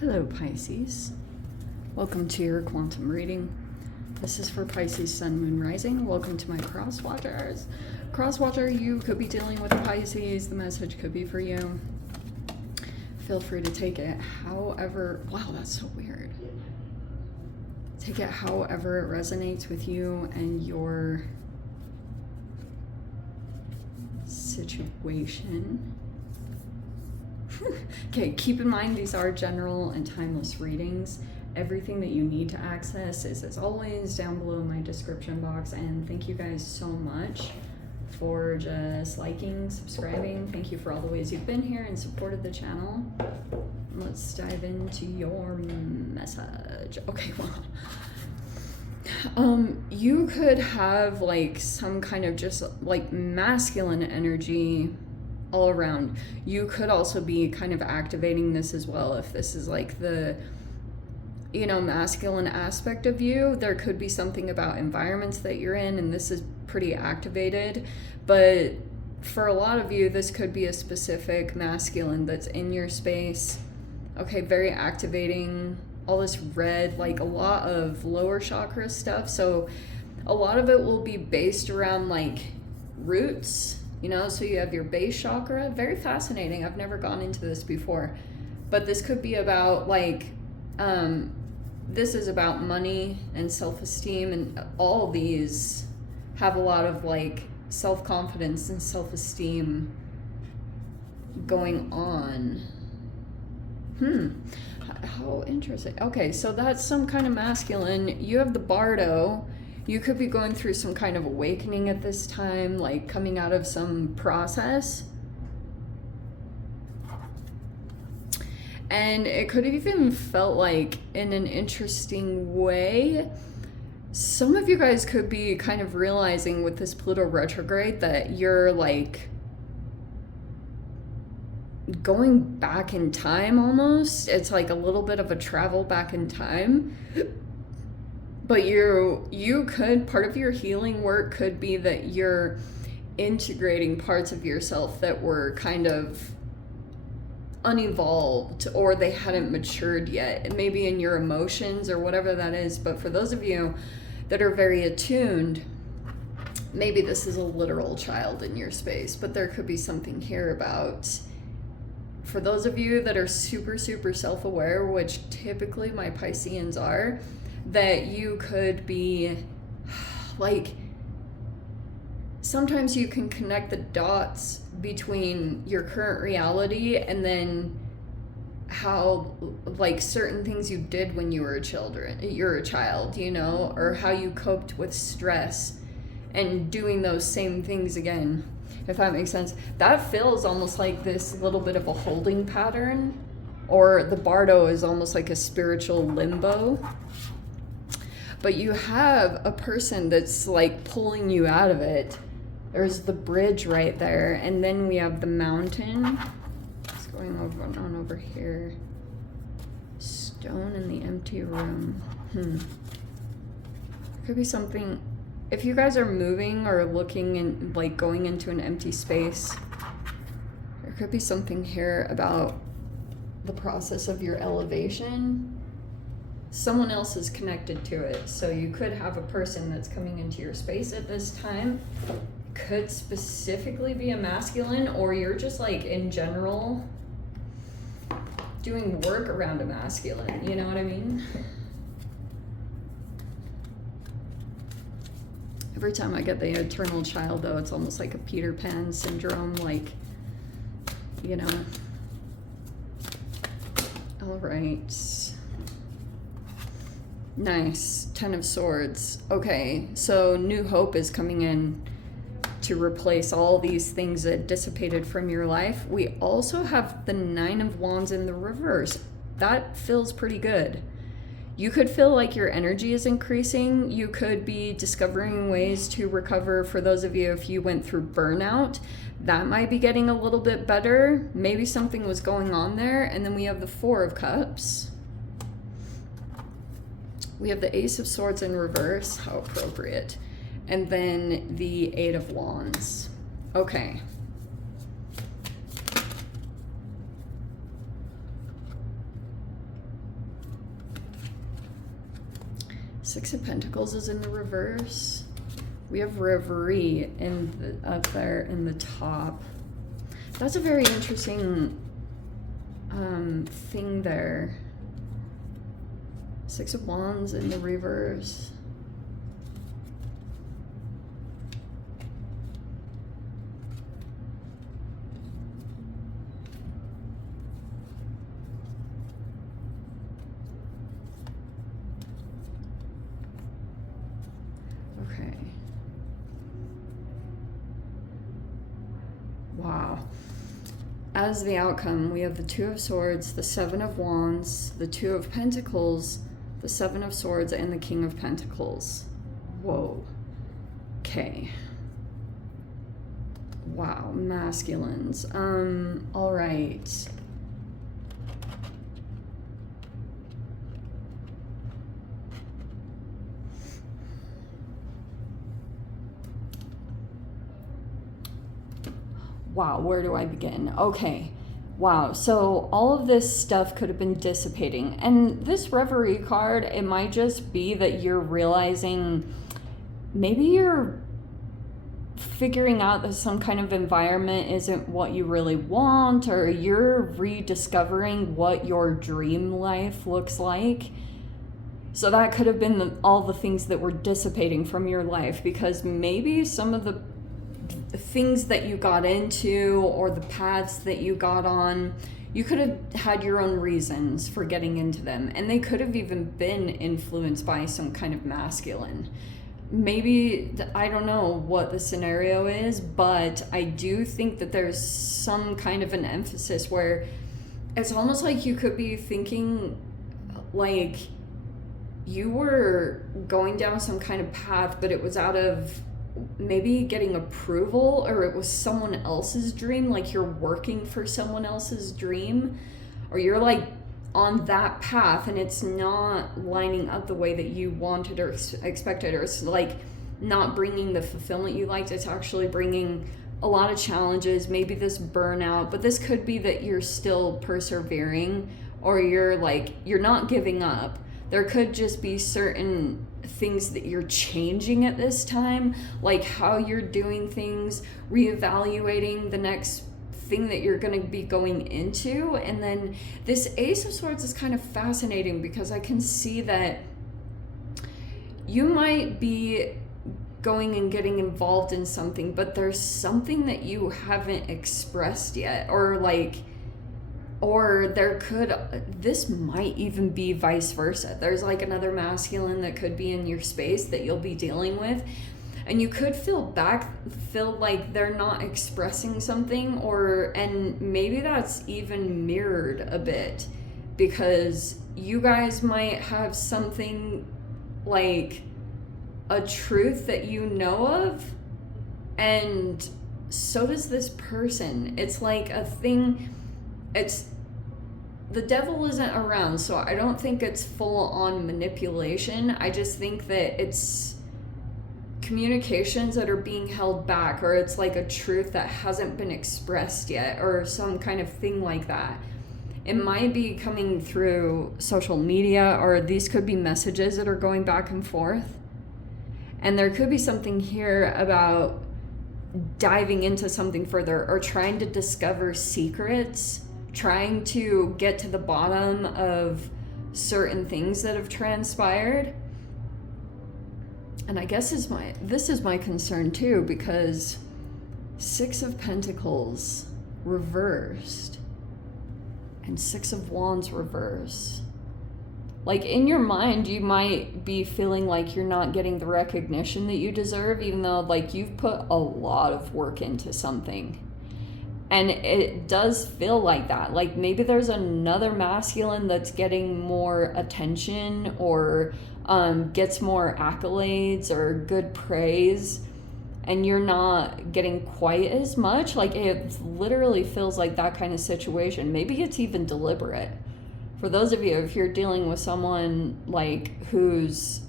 Hello Pisces, welcome to your quantum reading. This is for Pisces Sun, Moon, Rising. Welcome to my cross watchers. Cross watcher, you could be dealing with a Pisces. The message could be for you. Feel free to take it however, wow, that's so weird. Take it however it resonates with you and your situation. Okay, keep in mind these are general and timeless readings. Everything that you need to access is, as always, down below in my description box. And thank you guys so much for just liking, subscribing. Thank you for all the ways you've been here and supported the channel. Let's dive into your message. Okay, well, you could have like some kind of just like masculine energy all around. You could also be kind of activating this as well. If this is like the, you know, masculine aspect of you, there could be something about environments that you're in and this is pretty activated. But for a lot of you, this could be a specific masculine that's in your space. Okay, very activating. All this red, like a lot of lower chakra stuff. So a lot of it will be based around like roots. You know, so you have your base chakra. Very fascinating. I've never gone into this before. But this could be about like, this is about money and self-esteem, and all these have a lot of like self-confidence and self-esteem going on. How interesting. Okay, so that's some kind of masculine. You have the Bardo. You could be going through some kind of awakening at this time, like coming out of some process. And it could have even felt like, in an interesting way, some of you guys could be kind of realizing with this Pluto retrograde that you're like going back in time almost. It's like a little bit of a travel back in time. But you could, part of your healing work could be that you're integrating parts of yourself that were kind of unevolved or they hadn't matured yet, maybe in your emotions or whatever that is. But for those of you that are very attuned, maybe this is a literal child in your space, but there could be something here about, for those of you that are super, super self-aware, which typically my Pisceans are, that you could be like, sometimes you can connect the dots between your current reality and then how like certain things you did when you're a child, you know, or how you coped with stress and doing those same things again, if that makes sense. That feels almost like this little bit of a holding pattern, or the Bardo is almost like a spiritual limbo. But you have a person that's like pulling you out of it. There's the bridge right there. And then we have the mountain. It's going on over here. Stone in the empty room. Could be something. If you guys are moving or looking and like going into an empty space, there could be something here about the process of your elevation. Someone else is connected to it. So you could have a person that's coming into your space at this time. Could specifically be a masculine, or you're just like in general doing work around a masculine. You know what I mean? Every time I get the eternal child though, it's almost like a Peter Pan syndrome, like, you know. All right. Nice. 10 of Swords. Okay, so new hope is coming in to replace all these things that dissipated from your life. We also have the 9 of Wands in the reverse. That feels pretty good. You could feel like your energy is increasing. You could be discovering ways to recover. For those of you, if you went through burnout, that might be getting a little bit better. Maybe something was going on there. And then we have the 4 of Cups. We have the Ace of Swords in reverse. How appropriate. And then the 8 of Wands. Okay. Six of Pentacles is in the reverse. We have Reverie up there in the top. That's a very interesting thing there. Six of Wands in the reverse. Okay. Wow. As the outcome, we have the Two of Swords, the Seven of Wands, the Two of Pentacles, the Seven of Swords, and the King of Pentacles. Whoa. Okay. Wow, masculines. All right. Wow, where do I begin? Okay. Wow, so all of this stuff could have been dissipating. And this Reverie card, it might just be that you're realizing maybe you're figuring out that some kind of environment isn't what you really want, or you're rediscovering what your dream life looks like. So that could have been all the things that were dissipating from your life, because maybe some of the things that you got into or the paths that you got on, you could have had your own reasons for getting into them, and they could have even been influenced by some kind of masculine. Maybe, I don't know what the scenario is, but I do think that there's some kind of an emphasis where it's almost like you could be thinking like you were going down some kind of path, but it was out of maybe getting approval, or it was someone else's dream, like you're working for someone else's dream, or you're like on that path and it's not lining up the way that you wanted or expected, or it's like not bringing the fulfillment you liked. It's actually bringing a lot of challenges, maybe this burnout, but this could be that you're still persevering, or you're not giving up. There could just be certain things that you're changing at this time, like how you're doing things, reevaluating the next thing that you're going to be going into. And then this Ace of Swords is kind of fascinating, because I can see that you might be going and getting involved in something, but there's something that you haven't expressed yet, or there could, this might even be vice versa. There's like another masculine that could be in your space that you'll be dealing with, and you could feel like they're not expressing something, and maybe that's even mirrored a bit, because you guys might have something like a truth that you know of, and so does this person. It's like a thing. The devil isn't around, so I don't think it's full on manipulation. I just think that it's communications that are being held back, or it's like a truth that hasn't been expressed yet, or some kind of thing like that. It might be coming through social media, or these could be messages that are going back and forth. And there could be something here about diving into something further, or trying to discover secrets, trying to get to the bottom of certain things that have transpired. And I guess this is my concern too, because Six of Pentacles reversed and Six of Wands reversed. Like, in your mind, you might be feeling like you're not getting the recognition that you deserve, even though like you've put a lot of work into something. And it does feel like that. Like maybe there's another masculine that's getting more attention, or gets more accolades or good praise, and you're not getting quite as much. Like it literally feels like that kind of situation. Maybe it's even deliberate. For those of you, if you're dealing with someone like who's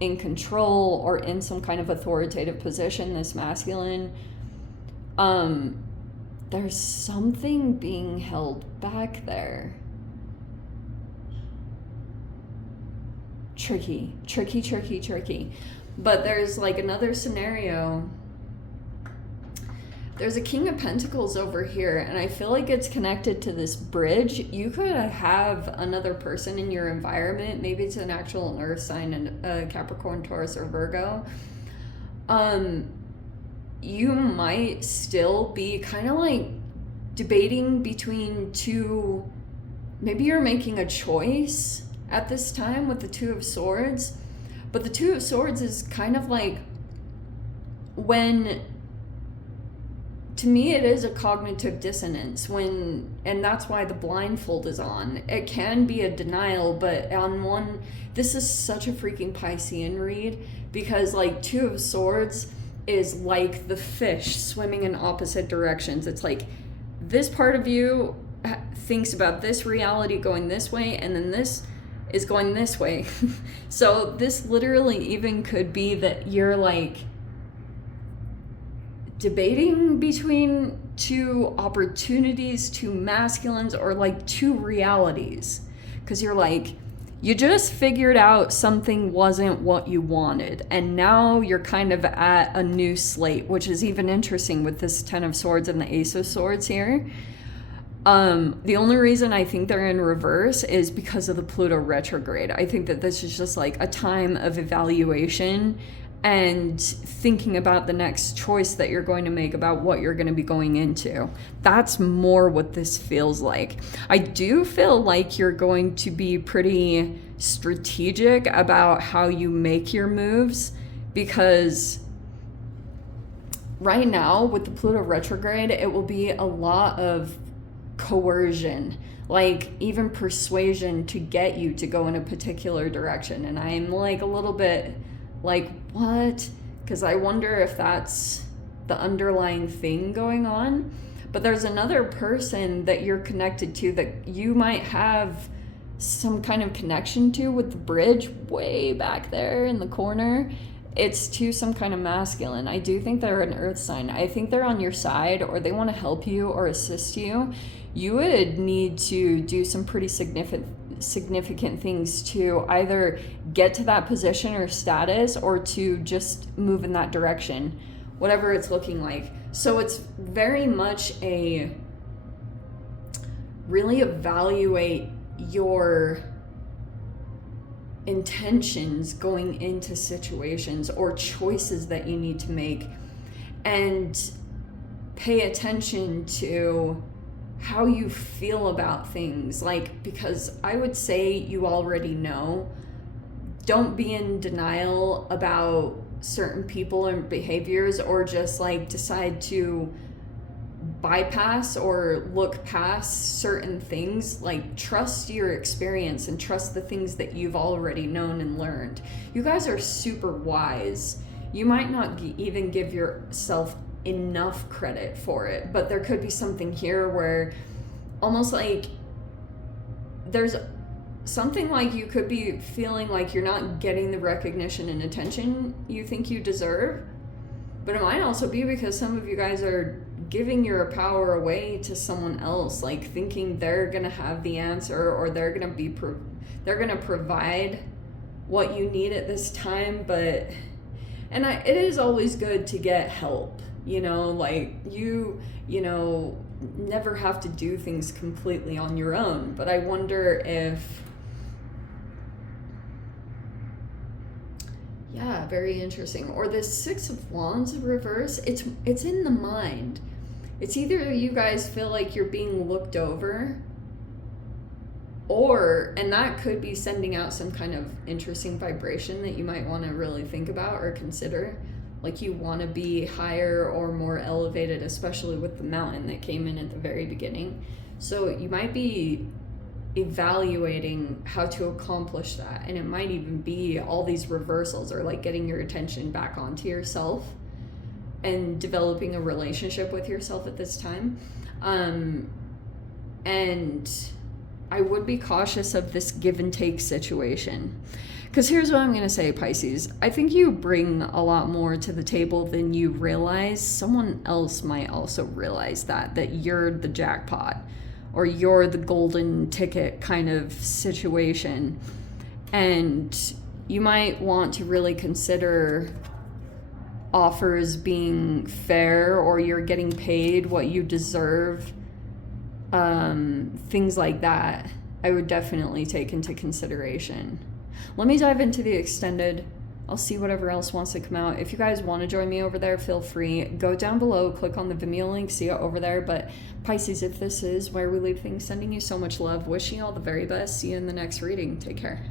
in control or in some kind of authoritative position, this masculine, there's something being held back there. tricky. But there's like another scenario. There's a King of Pentacles over here, and I feel like it's connected to this bridge. You could have another person in your environment. Maybe it's an actual earth sign, and Capricorn, Taurus, or Virgo. You might still be kind of like debating between two. Maybe you're making a choice at this time with the Two of Swords. But the Two of Swords is kind of like when... To me, it is a cognitive dissonance and that's why the blindfold is on. It can be a denial, but on one, this is such a freaking Piscean read, because like Two of Swords is like the fish swimming in opposite directions. It's like this part of you thinks about this reality going this way, and then this is going this way. So this literally even could be that you're like debating between two opportunities, two masculines, or like two realities, because you're like, you just figured out something wasn't what you wanted, and now you're kind of at a new slate, which is even interesting with this Ten of Swords and the Ace of Swords here. The only reason I think they're in reverse is because of the Pluto retrograde. I think that this is just like a time of evaluation and thinking about the next choice that you're going to make about what you're going to be going into. That's more what this feels like. I do feel like you're going to be pretty strategic about how you make your moves, because right now with the Pluto retrograde, it will be a lot of coercion, like even persuasion to get you to go in a particular direction. And I'm like a little bit like, what? Because I wonder if that's the underlying thing going on. But there's another person that you're connected to that you might have some kind of connection to with the bridge way back there in the corner. It's to some kind of masculine. I do think they're an earth sign. I think they're on your side, or they want to help you or assist you. You would need to do some pretty significant things to either get to that position or status, or to just move in that direction, whatever it's looking like. So it's very much a really evaluate your intentions going into situations or choices that you need to make, and pay attention to how you feel about things. Like, because I would say you already know. Don't be in denial about certain people and behaviors, or just like decide to bypass or look past certain things. Like, trust your experience and trust the things that you've already known and learned. You guys are super wise. You might not even give yourself enough credit for it, but there could be something here where almost like there's something like you could be feeling like you're not getting the recognition and attention you think you deserve. But it might also be because some of you guys are giving your power away to someone else, like thinking they're gonna have the answer, or they're gonna provide what you need at this time. But it is always good to get help, like you never have to do things completely on your own. But I wonder if, yeah, very interesting. Or this Six of Wands in reverse, it's in the mind. It's either you guys feel like you're being looked over, and that could be sending out some kind of interesting vibration that you might want to really think about or consider. Like, you want to be higher or more elevated, especially with the mountain that came in at the very beginning. So you might be evaluating how to accomplish that, and it might even be all these reversals, or like getting your attention back onto yourself and developing a relationship with yourself at this time. And I would be cautious of this give and take situation. Because here's what I'm going to say, Pisces. I think you bring a lot more to the table than you realize. Someone else might also realize that you're the jackpot, or you're the golden ticket kind of situation. And you might want to really consider offers being fair, or you're getting paid what you deserve. Things like that, I would definitely take into consideration. Let me dive into the extended. I'll see whatever else wants to come out. If you guys want to join me over there, feel free. Go down below, click on the Vimeo link, see it over there. But Pisces, if this is where we leave things, sending you so much love, wishing you all the very best. See you in the next reading. Take care.